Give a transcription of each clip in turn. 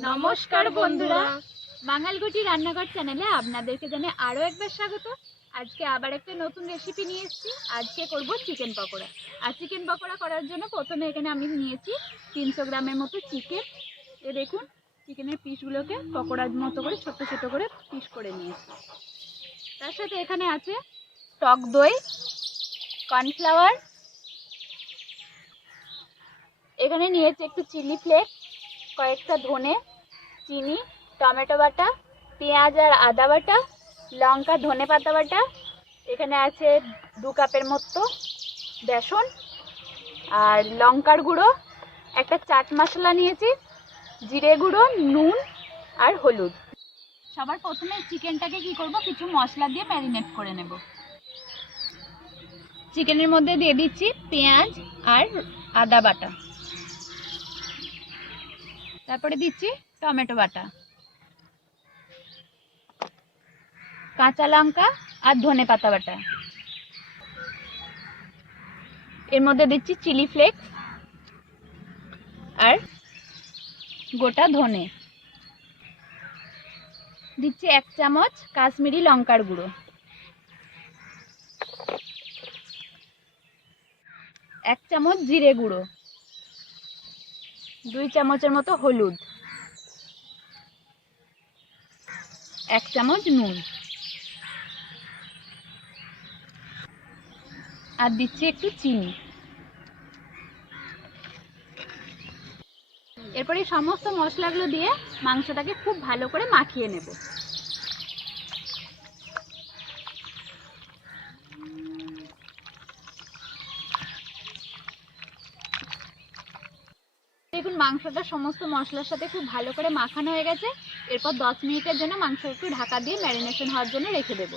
নমস্কার বন্ধুরা, বাঙালগুটি রান্নাঘর চ্যানেলে আপনাদেরকে জানাই আরও একবার স্বাগত। আজকে আবার একটা নতুন রেসিপি নিয়ে এসেছি। আজকে করব চিকেন পকোড়া। আর চিকেন পকোড়া করার জন্য প্রথমে এখানে আমি নিয়েছি 300 গ্রামের মতো চিকেন। এ দেখুন, চিকেনের পিসগুলোকে পকোড়ার মতো করে ছোট ছোট করে পিস করে নিয়েছি। তার সাথে এখানে আছে টক দই, কর্নফ্লাওয়ার, এখানে নিয়েছি একটু চিলি ফ্লেক্স, কয়েকটা ধনে, চিনি, টমেটো বাটা, পেঁয়াজ আর আদা বাটা, লঙ্কা ধনে পাতা বাটা, এখানে আছে 2 কাপের মতো বেসন আর লঙ্কার গুঁড়ো, একটা চাট মশলা নিয়েছি, জিরে গুঁড়ো, নুন আর হলুদ। সবার প্রথমে চিকেনটাকে কি করব, কিছু মশলা দিয়ে ম্যারিনেট করে নেব। চিকেনের মধ্যে দিয়ে দিচ্ছি পেঁয়াজ আর আদা বাটা, তারপরে দিচ্ছি টমেটো বাটা, কাঁচা লঙ্কা আর ধনে পাতা বাটা, এর মধ্যে দিচ্ছি চিলি ফ্লেক্স আর গোটা ধনে, দিচ্ছি 1 চামচ কাশ্মীরি লঙ্কার গুঁড়ো, 1 চামচ জিরে গুঁড়ো, 2 চামচের মতো হলুদ, 1 চামচ নুন আর দিচ্ছি একটু চিনি। এরপরে সমস্ত মশলাগুলো দিয়ে মাংসটাকে খুব ভালো করে মাখিয়ে নেব। দেখুন, মাংসটা সমস্ত মশলার সাথে খুব ভালো করে মাখানো হয়ে গেছে। এরপর 10 মিনিটের জন্য মাংস একটু ঢাকা দিয়ে ম্যারিনেশন হওয়ার জন্য রেখে দেব।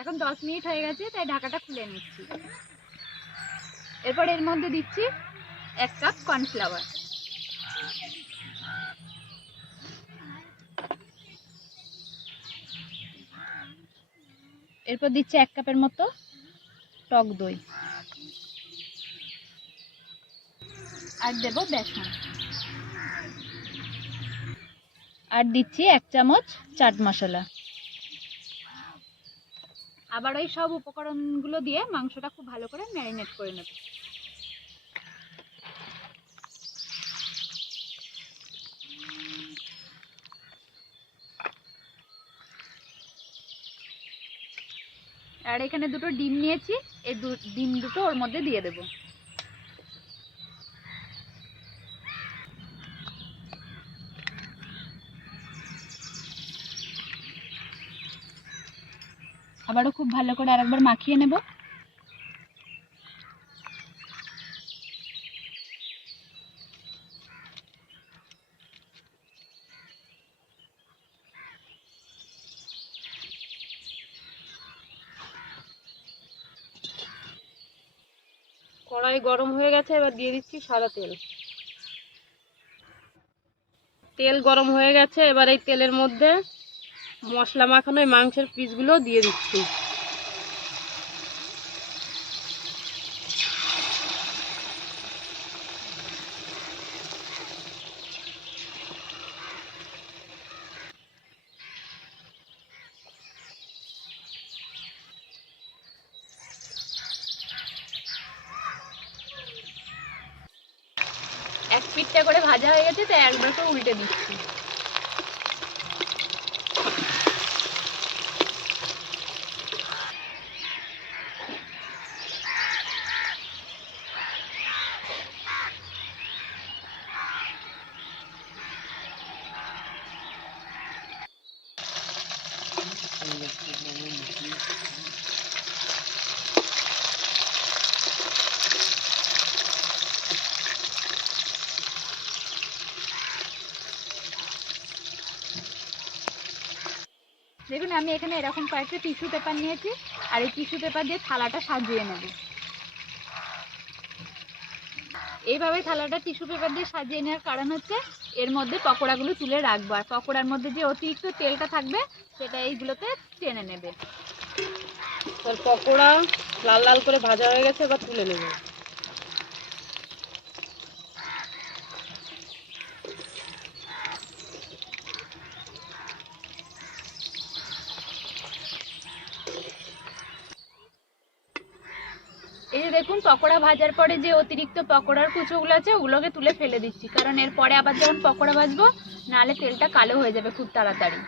এখন 10 মিনিট হয়ে গেছে, তাই ঢাকাটা খুলে নিচ্ছি। এরপর এর মধ্যে দিচ্ছি 1 কাপ কর্নফ্লাওয়ার, এরপর দিচ্ছি 1 কাপের মতো টক দই আর দেব বেসন, আর দিচ্ছি 1 চামচ চাট মশলা। আবার ওই সব উপকরণগুলো দিয়ে মাংসটা খুব ভালো করে ম্যারিনেট করে নেব। আর এখানে 2টো ডিম নিয়েছি, এই ডিম দুটো ওর মধ্যে দিয়ে দেব। আবারও খুব ভালো করে আরেকবার মাখিয়ে নেব। কড়াই গরম হয়ে গেছে, এবার দিয়ে দিচ্ছি সাদা তেল। তেল গরম হয়ে গেছে, এবার এই তেলের মধ্যে মশলা মাখানো এই মাংসের পিসগুলো দিয়ে দিচ্ছি। এক পিঠটা করে ভাজা হয়ে গেছে, তাই একবার করে উল্টে দিচ্ছি। দেখুন আমি এখানে এরকম কয়েকটা টিস্যু পেপার নিয়েছি, আর এই টিস্যু পেপার দিয়ে থালাটা সাজিয়ে নেব। এইভাবে থালাটা টিস্যু পেপার দিয়ে সাজিয়ে নেওয়ার কারণ হচ্ছে এর মধ্যে পকোড়াগুলো তুলে রাখবো, আর পকোড়ার মধ্যে যে অতিরিক্ত তেলটা থাকবে সেটা এইগুলোতে টেনে নেবে। তোর পকোড়া লাল লাল করে ভাজা হয়ে গেছে, এবার তুলে নেব। এই যে দেখুন পকোড়া ভাজার পরে যে অতিরিক্ত পকোড়ার কুচোগুলো আছে ওগুলোকে তুলে ফেলে দিচ্ছি, কারণ এরপরে আবার যখন পকোড়া ভাজবো নাহলে তেলটা কালো হয়ে যাবে খুব তাড়াতাড়ি।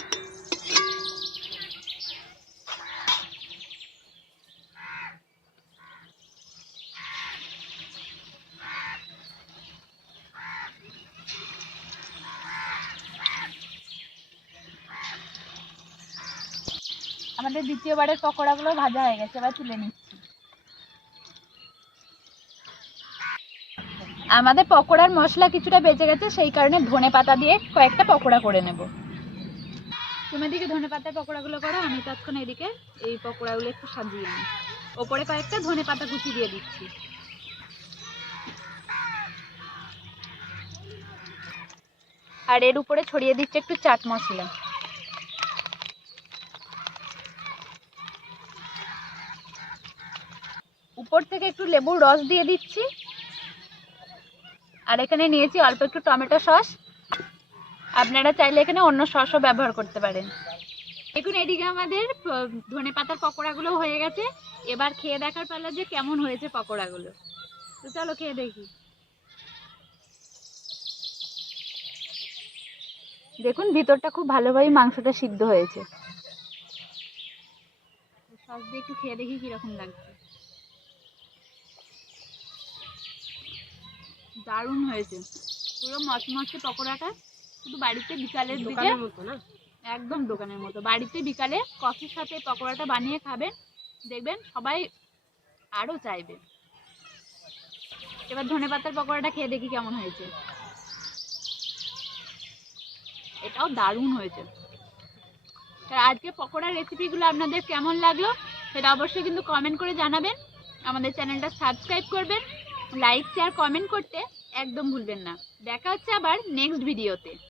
আমাদের দ্বিতীয়বারের পকোড়াগুলো ভাজা হয়ে গেছে, এবার তুলে নিচ্ছি। আমাদের পকোড়ার মশলা কিছুটা বেঁচে গেছে, সেই কারণে ধনেপাতা দিয়ে কয়েকটা পকোড়া করে নেব। তুমি এদিকে ধনেপাতার পকোড়াগুলো করো, আমি তৎক্ষণ এদিকে এই পকোড়াগুলো একটু সাজিয়ে নিই। ওপরে কয়েকটা ধনেপাতা কুচি দিয়ে দিচ্ছি। আর এর উপরে ছড়িয়ে দিচ্ছি একটু চাট মশলা। উপর থেকে একটু লেবুর রস দিয়ে দিচ্ছি। আর এখানে নিয়েছি অল্প একটু টমেটো সস, আপনারা চাইলে এখানে অন্য সসও ব্যবহার করতে পারেন। দেখুন এদিকে আমাদের ধনেপাতার পকোড়াগুলো হয়ে গেছে, এবার খেয়ে দেখার পালা যে কেমন হয়েছে পকোড়াগুলো। তো চলো খেয়ে দেখি। দেখুন ভিতরটা খুব ভালোভাবে মাংসটা সিদ্ধ হয়েছে। সস দিয়ে একটু খেয়ে দেখি কিরকম লাগছে। দারুণ হয়েছে, পুরো মচমচে পকোড়াটা। শুধু বাড়িতে বিকালের দিকে দোকানের মতো না, একদম দোকানের মতো। বাড়িতে বিকালে কফির সাথে পকোড়াটা বানিয়ে খাবেন, দেখবেন সবাই আরো চাইবে। এবার ধনেপাতার পকোড়াটা খেয়ে দেখি কেমন হয়েছে। এটাও দারুণ হয়েছে। আর আজকে পকোড়ার রেসিপিগুলো আপনাদের কেমন লাগলো সেটা অবশ্যই কিন্তু কমেন্ট করে জানাবেন। আমাদের চ্যানেলটা সাবস্ক্রাইব করবেন, লাইক শেয়ার কমেন্ট করতে একদম ভুলবেন না। দেখা হচ্ছে আবার নেক্সট ভিডিওতে।